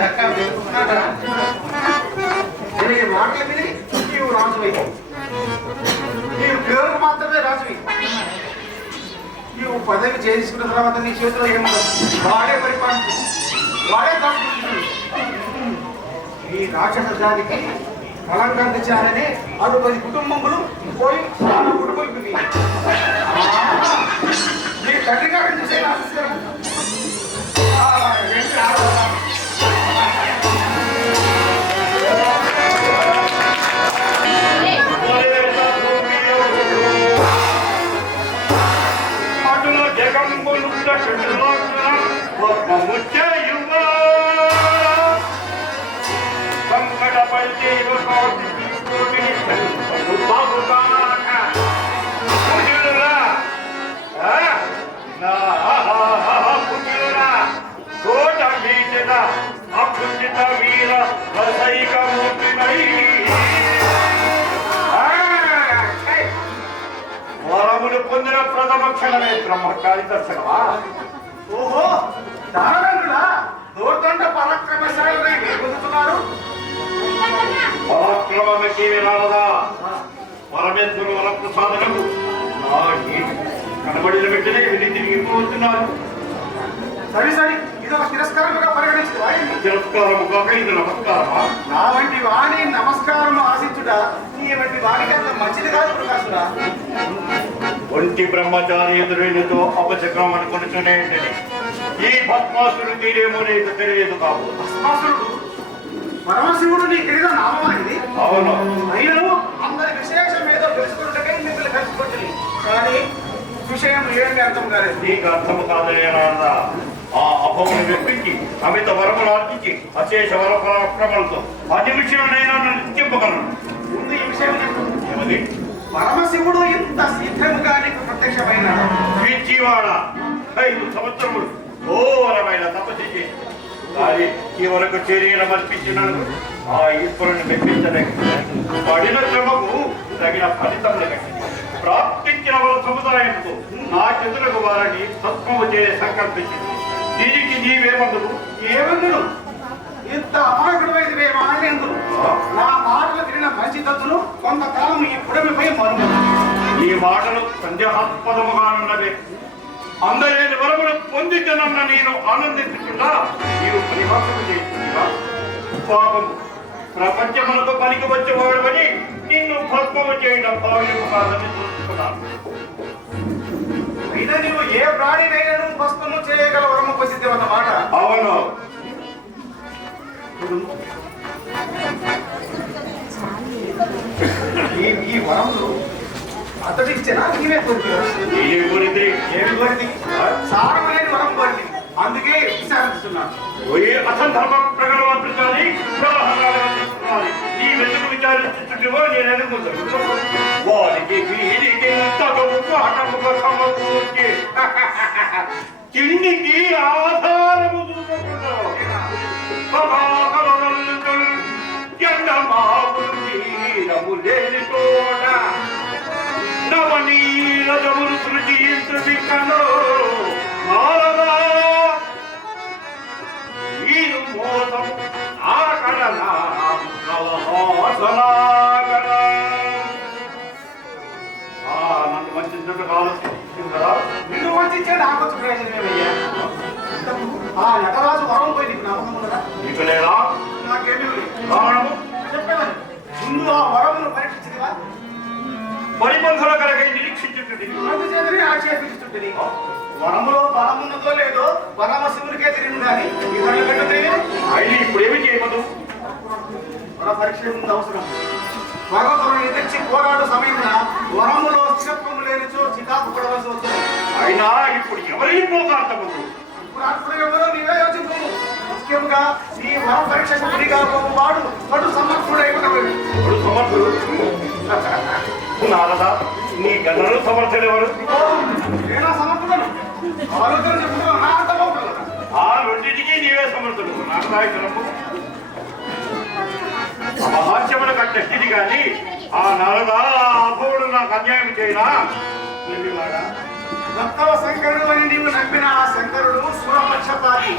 దక్క తెలుసుకున్నాడా? నేను ఈ మాటలు విని నీవు రాజువై, నీవు పేరుకు మాత్రమే రాజువి. నీవు పదవి చేసుకున్న తర్వాత నీ చేతిలో ఏముండదు. వాడే పరిపాలన, వాడే దాచుకుంటున్నాడు. ఈ రాక్షస జాతికి కలంకం తెచ్చారని అటు 10 కుటుంబములు పోయి చాలా కుటుంబాలు నీ తండ్రి గారిని చూసే ఆశిస్తాను. అటులో జగంబులు ముచ్చయువా సంకటపై కోట బీచిన అకుంఠిత వీర రసైక మూర్తినై వరములు పొందిన ప్రథమ క్షణమే బ్రహ్మకాళి దర్శనమా? ఓహో, దారుణులా దూర్దండ పరాక్రమశాలులై వెలుగొందుతున్నారు. పరాక్రమకి వినాలదా? పరమేశ్వరు వరప్రసాదనకు నా కనబడిన వెంటనే వెళ్ళి తిరిగిపోతున్నారు. సరే సరే, ఇది ఒక తిరస్కారముగా పరిగణించదు. తిరస్కారము కాక ఇది నమస్కారమా? నా వంటి వాణి నమస్కారం ఆశించుట నీ వంటి వాడికి అంత మంచిది కాదు ప్రకాశుడా. ఒంటి బ్రహ్మచారి ఎదురైనతో అపచక్రం అనుకుంటూనే ఉండేది. ఈ భస్మాసుడు తీరేమో నీకు తెలియదు కావు. భస్మాసురుడు పరమశివుడు నీ గిరిగా నామమైంది. అవును, అయినను అందరి విశేషం ఏదో తెలుసుకుంటే మిమ్మల్ని కలిసిపోతుంది. కానీ విషయం ఏమి అర్థం కాలేదు. నీకు అర్థము కాదని అన్నదా? ఆ అభమును వెప్పించి అమిత వరములు ఆర్జించి అశేష వర పరాక్రమాలతో 10 నిమిషాలైనా నిత్యంపగలను. ముందు ఈ విషయం చెప్పు. ఏమది? పరమశివుడు ఇంత శీఘ్రముగా నీకు ప్రత్యక్షమైన విచ్చివాడ 5 సంవత్సరములు ఘోరమైన తపస్సు చేసి కానీ ఈ వరకు శరీరం అర్పించినను ఆ ఈశ్వరుని మెప్పించలేక పడిన శ్రమకు తగిన ఫలితం ప్రాప్తించిన వర సముదాయంతో నా చెతులకు వారిని సత్వము చేయ సంకల్పించింది. దీనికి నీవేమందుకు? ఏమందుడు ఇంత అమాయకుడమైనవే మానేందు నా మాటలు తిరిగిన మంచి తత్తును కొంతకాలం ఈ పుడమిపై మరుగు. ఈ మాటలు సందేహాస్పదముగానున్నవే. అందలేని వరములు పొందితనన్న నేను ఆనందించుకుంటా నీవు పరిహాసము చేస్తున్నా. పాపము ప్రపంచములకు పనికి వచ్చేవాడమని నిన్ను భస్మము చేయడం భావ్యము కాదని చూసుకున్నాను. అయినా నీవు ఏ ప్రాణినైనా భస్మము చేయగల వరము పొందితేవన్నమాట. అవును, వరములు అతడు ఇచ్చేనా నీవే కోరితే ఏం కోరితే ఏమి కోరితే సారము లేని వరం కోరితే అందుకే విచారిస్తున్నాను అసలు ధర్మ ప్రకటన నీ వెతుకు విచారించుంటేవో నేను అనుకుంటాను వారికి వీరికి హఠముగా సమకూర్చి తిండికి ఆధారము చూసుకుంటావు లేని తోట నవనీలములు సృజించు వికలో ఈను మోసం ఆకరణ నన్ను వంచినట్టు ఆలోచించిందా నిన్ను వంచే నాకు వచ్చి ప్రయోజనమేమయ్యా ఆ నటరాజు వరం పోయి నీకు నమ్మకం ఉన్నదా నీకు లేదా నాకేమీ లేదు కారణము చెప్పేవారు ముందు ఆ వరమును పరీక్షించదివా పరిబంధుల కలగై నిరీక్షించుంటుంది అందుచేతనే ఆక్షేపిస్తుంటుంది వరములో బలమున్నదో లేదో పరమశివునికే తెలియదు కానీ ఇతరులు గట్టు తెలియదు అయితే ఇప్పుడు ఏమి చేయమదు వర పరీక్ష ముందు అవసరం భగవతుని ఎదిర్చి పోరాడు సమయమున వరములో స్థిరత్వము లేనిచో చికాకు పడవలసి వస్తుంది అయినా ఇప్పుడు ఎవరిని పోతాడదు ఇప్పుడు అప్పుడు ఎవరో నీవే యోచించము ముఖ్యంగా ఈ వర పరీక్షకు గురిగా వాడు కడు సమర్థుడై ఉండలేదు ఇప్పుడు సమర్థుడు నారదా నీ గణను సమర్థుడెవరు నేనా సమర్థుడను ఆలోచన చెప్పుకున్నా నా అర్థమవుతుంది ఆ రెండింటికి నీవే సమర్థుడు నారదాయకులము మహాత్యముల కట్టెస్తిది కానీ ఆ నారదా అభవుడు నాకు అన్యాయం చేయనా వెళ్ళివాడా భక్తవ శంకరుడు అని నీవు నమ్మిన ఆ శంకరుడు సురపక్షపాతి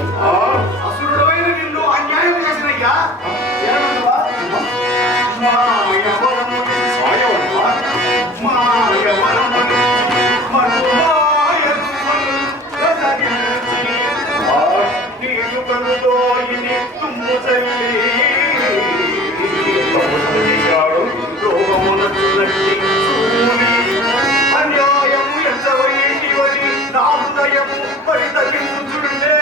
అసురుడు అయిన నిన్ను అన్యాయం చేసినయ్యా అన్యాయము ఎంతవైటివని నా హృదయము మరి తగ్గించుండే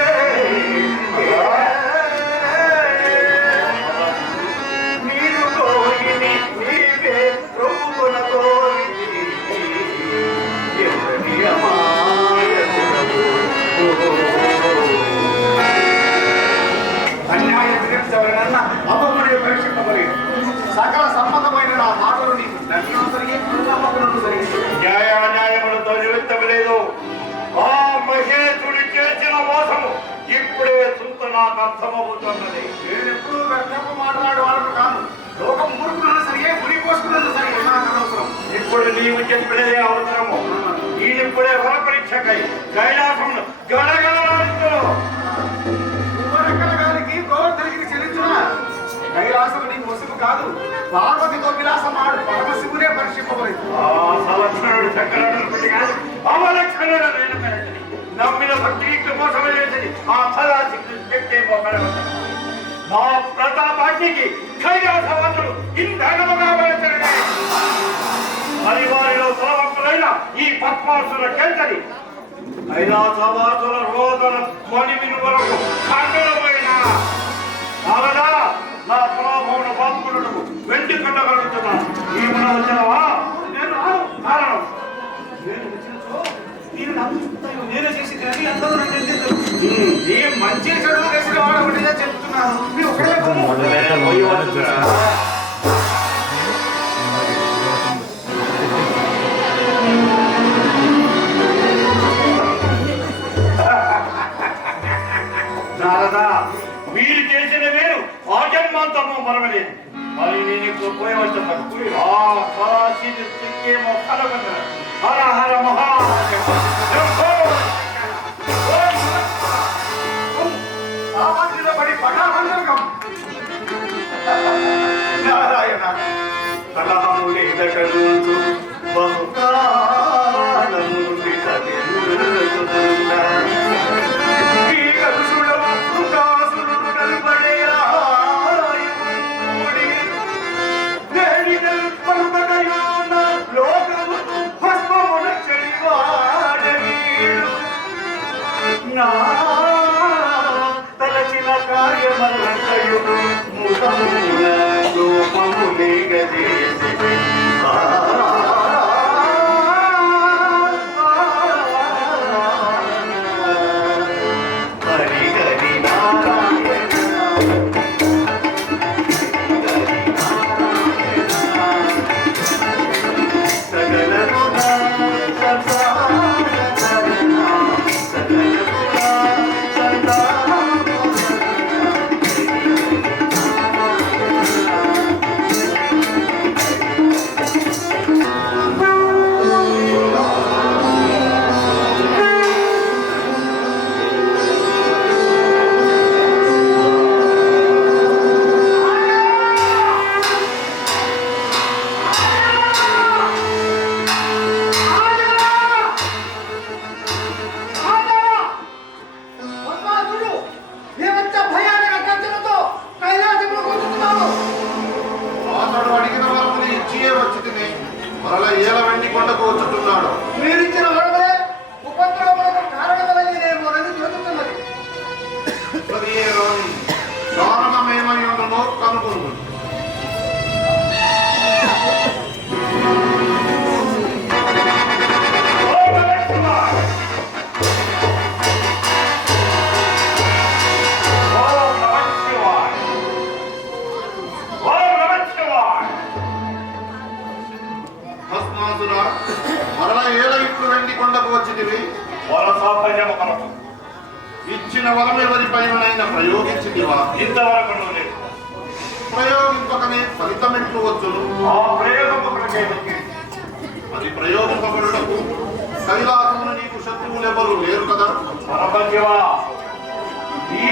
నీరు కోరిని నీవే ప్రభువున కోరిని ఎవరి అన్యాయం తీర్చవలనన్న అపముడి పరీక్షింపబలేదు సకల సమ్మతమైన నా మాటలు నీకు నమ్మకం సరిగే నమ్మకం సరిగే న్యాయాన్యాయములతో నిమిత్తలేదు ఆ మహేశుడి చేసిన మోసము ఇప్పుడే చూత నాకు అర్థమవుతున్నది నేను ఎప్పుడూ వ్యర్థపు మాట్లాడే వాళ్ళను కాదు లోకం మూర్ఖులను సరిగే ముని పోసుకున్నది సరిగే నాకు అనవసరం ఇప్పుడు నీవు చెప్పినదే అవసరము ఈయనిప్పుడే వర పరీక్షకై కైలాసమును గడగడలాడుతున్నావు ఉపరక్కల గారికి గోవర్ధనికి చెల్లించిన కైలాసం నీకు వసుకు కాదు పార్వతితో విలాసం ఆడు పరమశివునే పరీక్షింపబలేదు ఆ సలక్షణుడు చక్రాలను పెట్టి కాదు అవలక్షణుడు నేను పెరగని నమ్మిన భక్తికి మోసం చేసింది ఆ ఫలాసి పెట్టే మా ప్రతాపానికి కైలాసవంతుడు ఇంధనముగా వెళుతున్నాడు మరి వారిలో సోమకులైన ఈ పద్మాసుల కేంద్రని కైలాసవాసుల రోదన మణిమిని వరకు ఖండనమైన నారదా నా పరాభవన బాధకుడు వెండి కట్టగలుగుతున్నాను ఈ మన వచ్చావా నేను రాను కారణం నేను వచ్చినచో నేను నమ్ముతాను నేనే చేసి కానీ అందరూ నన్ను ఎందుకు ఏ మంచి చెడు చేసిన వాడు ఒకటిగా చెప్తున్నాను మీరు ఒకటే పోయి వస్తున్నా నారదా వీరు చేసిన వేరు ఆ జన్మాంతము మరవలేదు మరి నేను ఇప్పుడు పోయవచ్చు ఆ పరాశీని చిక్కేమో కలగన హర హర మహాదేవ సామాగ్రిలో పడి పడాలందరూ నారాయణ కలహము లేదటను బహుకాలము నుండి తగిలుతున్నా ఈ కలుషుడము వృకాసురుడు కల్పడేయాయుడి దేనిదల్ పలుకటయాన లోకము భస్మమున చెడివాడనీడు నా తలచిన కార్యమలంతయుడు ముఖమున అతడు అడిగిన వరముని ఇచ్చియే వచ్చి తిని మరల ఏల వెండి కొండకు వచ్చుతున్నాడు. మీరిచ్చిన వరమే ఉపద్రవములకు కారణమయ్యేమోనని చెబుతున్నది. మరి ఏ రాని కారణమేమై ఉండనో కనుగొను. భస్మాసురా, మరల ఏల ఇట్లు వెండి కొండకు వచ్చితివి. ఇచ్చిన వరం ఎవరి పైన ప్రయోగించితివా? ఇంతవరకు లేదు. ప్రయోగింపకనే ఫలితం ఎట్లు వచ్చును? ఆ ప్రయోగము అది ప్రయోగింపబడుటకు కైలాసమున నీకు శత్రువులు ఎవరు లేరు కదా? ఈ